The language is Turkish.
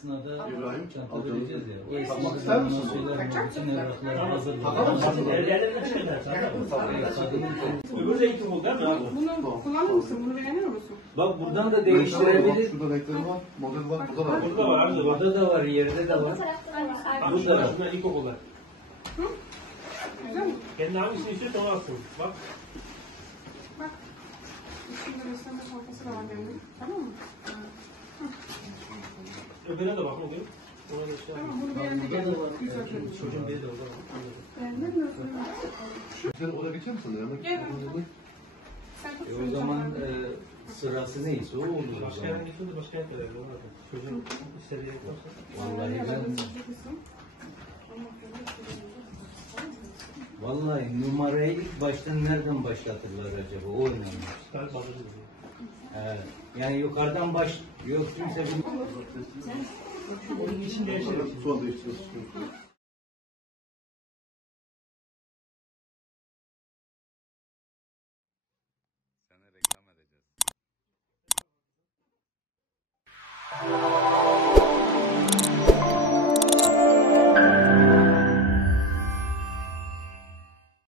kapısına da İbrahim, çanta alacağınız vereceğiz ya. O Takmak eski ister misin? bütün evrakları hazır. Takalım mı? Öbür renkli bu değil mi abi? Bunu kullanır mısın? Bunu beğeniyor musun? Bak buradan da değiştirebilir. Şurada renkleri var, model var, burada da var. Burada var abi de var. Burada da var, yerde de var. Bak Burada şunlar, var. şunlar ilkokullar. Güzel mi? Kendi hangisini istiyorsa onu alsın. Bak. Bak. Üstünde beslenme çantası da var benim. Tamam mı? Öbürüne de bakın bakayım. Ona da şey Tamam yapayım. bunu beğendik. Burada da var. Güzel. Çocuğun biri de orada var. Beğendin mi? Sen oraya geçer misin? Yanına Gel. Sen tut O şunu zaman çantanı. sırası neyse o olur o Başka zaman. yerden getirdi, başka yerden verelim. Çocuğun istediği yaparsa. Vallahi Vallahi numarayı ilk baştan nereden başlatırlar acaba? O önemli. Galiba alırız. Evet. Yani yukarıdan yok kimse bunu... Onun için değiştirelim. Sonra değiştiririz.